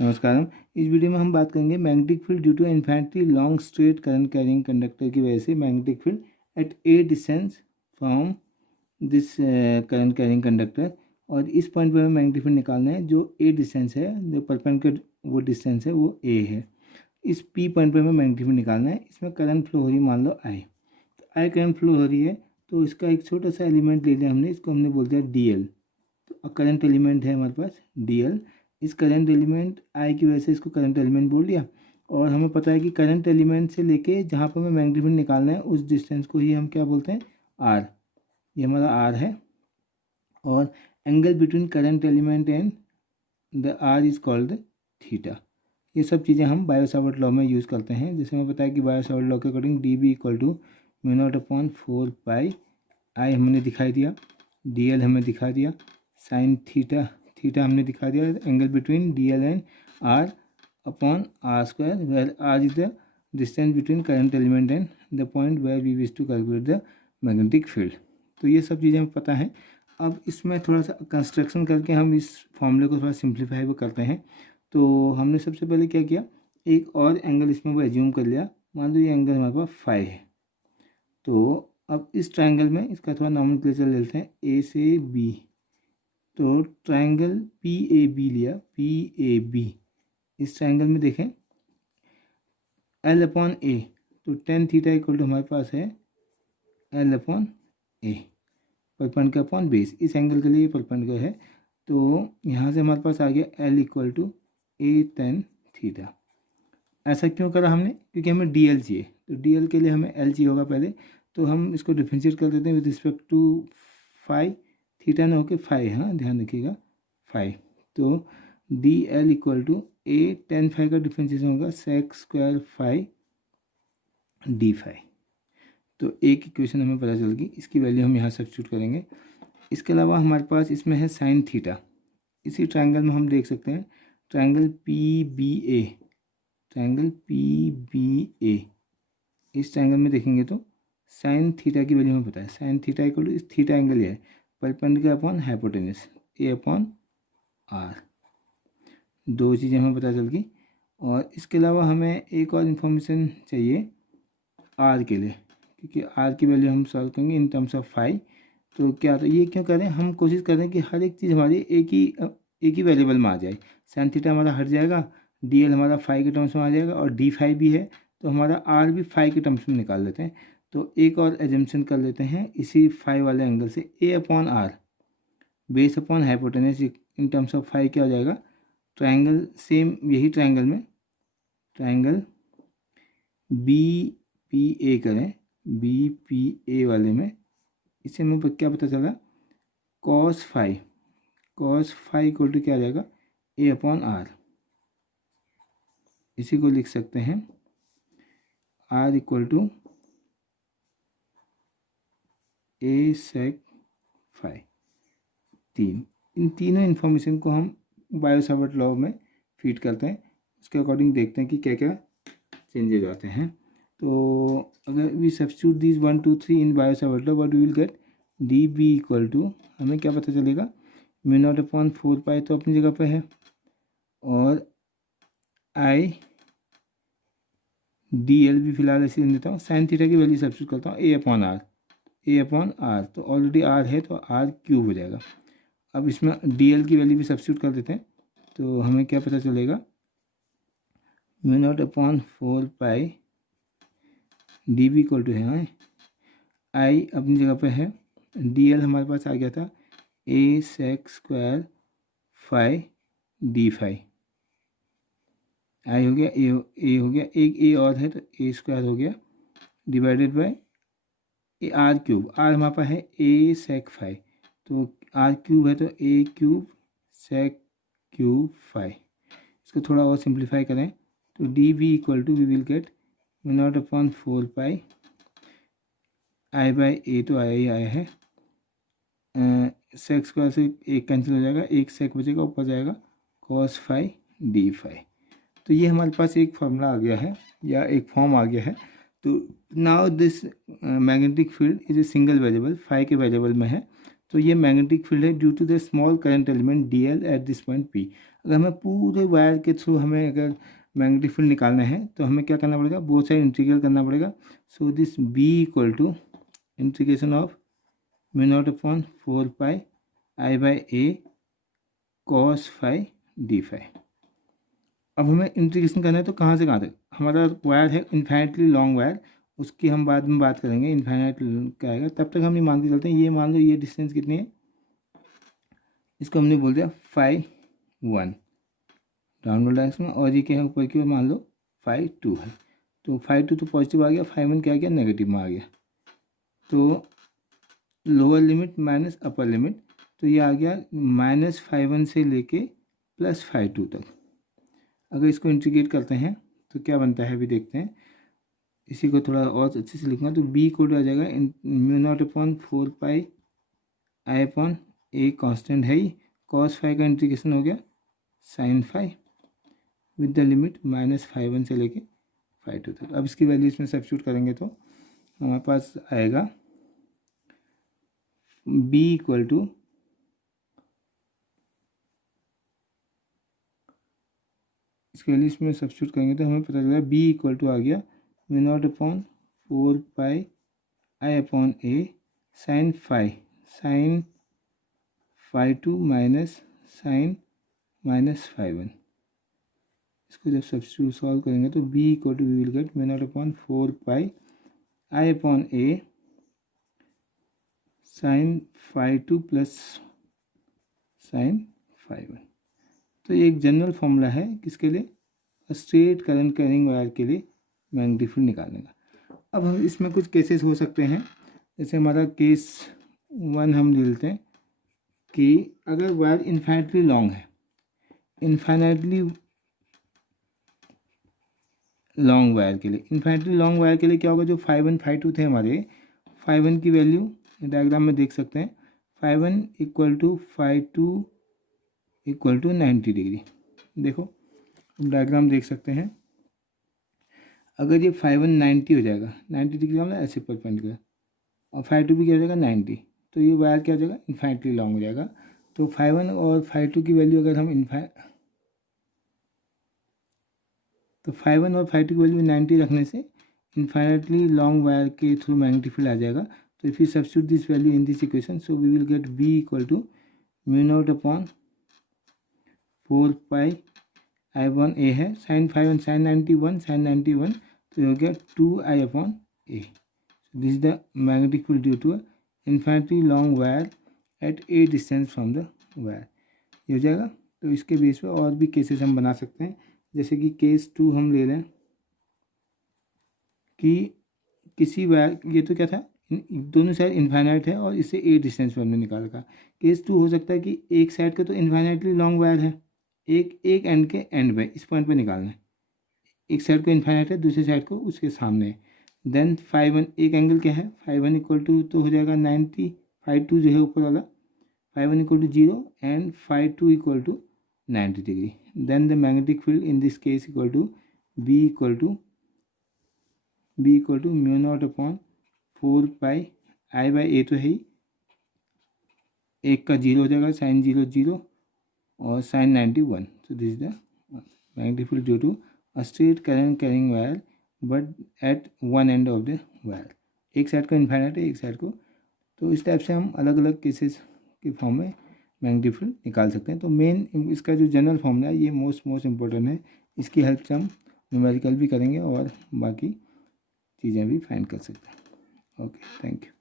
नमस्कारम। इस वीडियो में हम बात करेंगे magnetic field due to infinitely long straight current carrying conductor की वजह से magnetic field at a distance from this current carrying conductor. और इस पॉइंट पर हमें मैग्नेटिक फील्ड निकालना है। जो ए डिस्टेंस है, जो परपेंडिकुलर वो डिस्टेंस है, वो ए है। इस पी पॉइंट पर हमें मैग्नेटिक फील्ड निकालना है। इसमें करंट फ्लो हो रही है, मान लो आई। तो आई करंट फ्लो हो रही है, तो इसका एक छोटा सा एलिमेंट ले लिया हमने, इसको हमने बोल दिया डी एल। तो करंट एलिमेंट है हमारे पास डी एल। इस करंट एलिमेंट आई की वजह से इसको करंट एलिमेंट बोल दिया। और हमें पता है कि करंट एलिमेंट से लेके जहाँ पर हमें मैग्नेटिक फील्ड निकालना है उस डिस्टेंस को ही हम क्या बोलते हैं, आर। ये हमारा आर है। और angle between current element and the r is called theta. ये सब चीज़ें हम बायो-सावर्ट लॉ में यूज़ करते हैं। जैसे हमें पता है कि बायो-सावर्ट लॉ के according d B equal to mu naught upon 4 pi I हमने दिखाई दिया, डी एल हमें दिखा दिया, साइन थीटा थीटा हमने दिखा दिया, angle between d l and r upon r square, where r is the distance between current element and the point where we wish to calculate the magnetic field. तो ये सब चीज़ें हमें पता है। अब इसमें थोड़ा सा कंस्ट्रक्शन करके हम इस फॉर्मूले को थोड़ा सिंप्लीफाई वो करते हैं। तो हमने सबसे पहले क्या किया, एक और एंगल इसमें वो एज्यूम कर लिया। मान लो ये एंगल हमारे पास फाई है। तो अब इस ट्रायंगल में इसका थोड़ा नॉमेनक्लेचर ले लेते हैं, ए से बी। तो ट्रायंगल पी ए बी लिया, पी ए बी। इस ट्रायंगल में देखें एल अपॉन ए, तो टेन थीटा इक्वल टू हमारे पास है एल अपॉन ए, परपेंडिकुलर अपॉन बेस। इस एंगल के लिए परपेंडिकुलर है। तो यहाँ से हमारे पास आ गया l equal to a tan theta. ऐसा क्यों करा हमने, क्योंकि हमें डी एल चाहिए। तो डी एल के लिए हमें एल चाहिए होगा पहले। तो हम इसको डिफ्रेंशिएट कर देते हैं with respect to phi, theta ना होके फाई, हाँ ध्यान रखिएगा, फाई। तो d l equal to a tan phi का डिफ्रेंशिएशन होगा sec square phi D phi. तो एक इक्वेशन हमें पता चल गई, इसकी वैल्यू हम यहाँ सब्स्टिट्यूट करेंगे। इसके अलावा हमारे पास इसमें है साइन थीटा। इसी ट्रायंगल में हम देख सकते हैं ट्रायंगल पी बी ए, ट्रायंगल पी बी ए। इस ट्रायंगल में देखेंगे तो साइन थीटा की वैल्यू हमें पता है, साइन थीटा इक्वल टू इस थीटा एंगल ये है perpendicular upon hypotenuse a upon r. दो चीज़ें हमें पता चल गई। और इसके अलावा हमें एक और इन्फॉर्मेशन चाहिए आर के लिए, क्योंकि आर की वैल्यू हम सॉल्व करेंगे इन टर्म्स ऑफ फाई। तो क्या, तो ये क्यों करें, हम कोशिश करें कि हर एक चीज़ हमारी एक ही वेरिएबल में आ जाए। साइन थीटा हमारा हट जाएगा, डी एल हमारा फाई के टर्म्स में आ जाएगा, और डी फाई भी है तो हमारा आर भी फाई के टर्म्स में निकाल लेते हैं। तो एक और एजम्पशन कर लेते हैं इसी फाई वाले एंगल से, A upon R base upon hypotenuse in terms of phi क्या हो जाएगा, ट्रायंगल सेम यही ट्रायंगल में ट्रायंगल बी पी ए करें, बी पी ए वाले में इससे हमें क्या पता चला, कॉस फाई इक्वल टू क्या आ जाएगा, ए अपॉन आर। इसी को लिख सकते हैं R equal to A sec phi. इन तीनों इन्फॉर्मेशन को हम बायो-सावर्ट लॉ में फीड करते हैं। उसके अकॉर्डिंग देखते हैं कि क्या क्या चेंजेज आते हैं। तो अगर we substitute this 1 2 3 in Biot Savart law, what we will get, d B equal to हमें क्या पता चलेगा, म्यू नॉट अपॉन 4 पाई तो अपनी जगह पे है, और आई डी एल भी फिलहाल ऐसे देता हूँ। साइन थीटा की वैल्यू सब्स्टिट्यूट करता हूँ ए अपॉन आर, तो ऑलरेडी आर है तो आर क्यूब हो जाएगा। अब इसमें डी एल की वैल्यू भी सब्स्टिट्यूट कर देते हैं। तो हमें क्या पता चलेगा, mu naught upon 4 pi d B equal to है आई अपनी जगह पे है, डी एल हमारे पास आ गया था A sec square phi D phi. I हो गया, ए हो गया, एक ए और है तो ए स्क्वायर हो गया divided by A R cube. R हमारे पास है ए सेक फाई, तो आर क्यूब है तो A cube sec cube phi. इसको थोड़ा और सिंप्लीफाई करें तो D B equal to we will get mu naught upon 4 pi I by A, तो आया है सेक स्क्वायर से एक कैंसिल हो जाएगा, एक सेक बचेगा, ऊपर जाएगा कॉस फाई डी फाई। तो ये हमारे पास एक फार्मूला आ गया है या एक फॉर्म आ गया है। तो now this magnetic field is a single variable, phi के वेरिएबल में है। तो ये मैग्नेटिक फील्ड है due to the small current element d l at this point p. अगर हमें पूरे वायर के थ्रू हमें अगर मैग्नेटिक फील्ड निकालना है तो हमें क्या करना पड़ेगा, बोथ साइड इंटीग्रल करना पड़ेगा। So this b equal to integration of mu naught upon 4 pi I by a cos phi D phi. अब हमें इंटीग्रेशन करना है तो कहाँ से कहाँ तक, हमारा वायर है इन्फाइनेटली लॉन्ग वायर, उसकी हम बाद में बात करेंगे इन्फाइनाइट क्या आएगा। तब तक हम ये मान के चलते हैं, ये मान लो ये डिस्टेंस कितनी है, इसको हमने बोल दिया फाई 1 डाउनवर्ड डायरेक्शन में, और ये क्या है ऊपर की ओर मान लो फाई 2 है। तो फाई 2 तो पॉजिटिव आ गया, फाई 1 क्या आ गया, नेगेटिव में आ गया। तो lower limit minus upper limit, तो ये आ गया माइनस फाई 1 से लेके प्लस फाई 2 तक। अगर इसको इंटीग्रेट करते हैं तो क्या बनता है अभी देखते हैं। इसी को थोड़ा और अच्छे से लिखना, तो बी इक्वल टू आ जाएगा mu naught upon 4 pi I upon a constant है ही, कॉस फाई का इंटीग्रेशन हो गया sine phi with the limit minus phi 1 से लेके फाई 2 तक। अब इसकी वैल्यू इसमें सब्स्टिट्यूट करेंगे तो हमारे पास आएगा बी इक्वल टू इसके वैल्यू इसमें सब्स्टिट्यूट करेंगे तो हमें पता चला बी इक्वल टू आ गया mu naught upon 4 pi I upon A sine phi 2 minus sine minus phi 1। इसको जब सब्स्टिट्यूट सॉल्व करेंगे तो B equal to we will get mu naught upon 4 pi I upon A sine phi 2 plus sine phi 1। तो ये एक general formula है किसके लिए, स्ट्रेट करंट कैरिंग वायर के लिए मैग्नेटिक फील्ड निकालने का। अब हम इसमें कुछ केसेस हो सकते हैं, जैसे हमारा केस 1 हम ले लेते हैं कि अगर वायर इन्फाइनेटली लॉन्ग है, इन्फाइनेटली लॉन्ग वायर के लिए, इन्फाइनेटली लॉन्ग वायर के लिए क्या होगा, जो फाई 1 फाई 2 थे हमारे, फाई 1 की वैल्यू डायग्राम में देख सकते हैं, phi 1 equal to phi 2 equal to 90 degree. देखो डायग्राम देख सकते हैं, अगर ये फाई 1 90 हो जाएगा, 90 डिग्री का मतलब ऐसे परपेंडिकुलर, और फाई 2 भी क्या हो जाएगा 90, तो ये वायर क्या हो जाएगा, इन्फाइनेटली लॉन्ग हो जाएगा। तो फाई 1 और फाई 2 की वैल्यू अगर हम तो फाई 1 और फाई 2 की वैल्यू 90 रखने से इन्फाइनेटली लॉन्ग वायर के थ्रू मैग्नेटिक फील्ड आ जाएगा। तो if you substitute this value in this equation, so we will get B equal to mu naught upon 4 pi I upon A है, sine phi 1 sign 91 तो ये हो गया 2 I upon A. This is the magnetic field due to infinitely long wire at a distance from the wire, ये हो जाएगा। तो इसके बेस पे और भी केसेस हम बना सकते हैं, जैसे कि केस 2 हम ले लें कि किसी वायर, ये तो क्या था, दोनों साइड इन्फाइनाइट है और इसे ए डिस्टेंस पर हमने निकाला का। केस 2 हो सकता है कि एक साइड का तो इन्फाइनाइटली लॉन्ग वायर है, एक एंड के एंड पे इस पॉइंट पे निकालना है, एक साइड को इन्फाइनाइट है, दूसरी साइड को उसके सामने है। देन फाई 1 एक एंगल क्या है, फाई 1 इक्वल टू तो हो जाएगा 90, फाई 2 जो है ऊपर वाला, phi 1 equal to 0 and phi 2 equal to 90 degree. Then the magnetic field in this case equal to B equal to mu naught upon 4 pi I by A तो है ही, एक का 0 हो जाएगा, साइन 0 0 और sign 91। so this is the magnetic field due to a straight current carrying wire but at one end of the wire, एक side को infinite है, एक साइड को, तो इस टाइप से हम अलग अलग केसेस के फॉर्म में मैग्नेटिक फील्ड निकाल सकते हैं। तो मेन इसका जो जनरल फॉर्मूला है ये मोस्ट इम्पोर्टेंट है, इसकी हेल्प से हम न्यूमेरिकल भी करेंगे और बाकी चीज़ें भी फाइंड कर सकते हैं। Okay, thank you.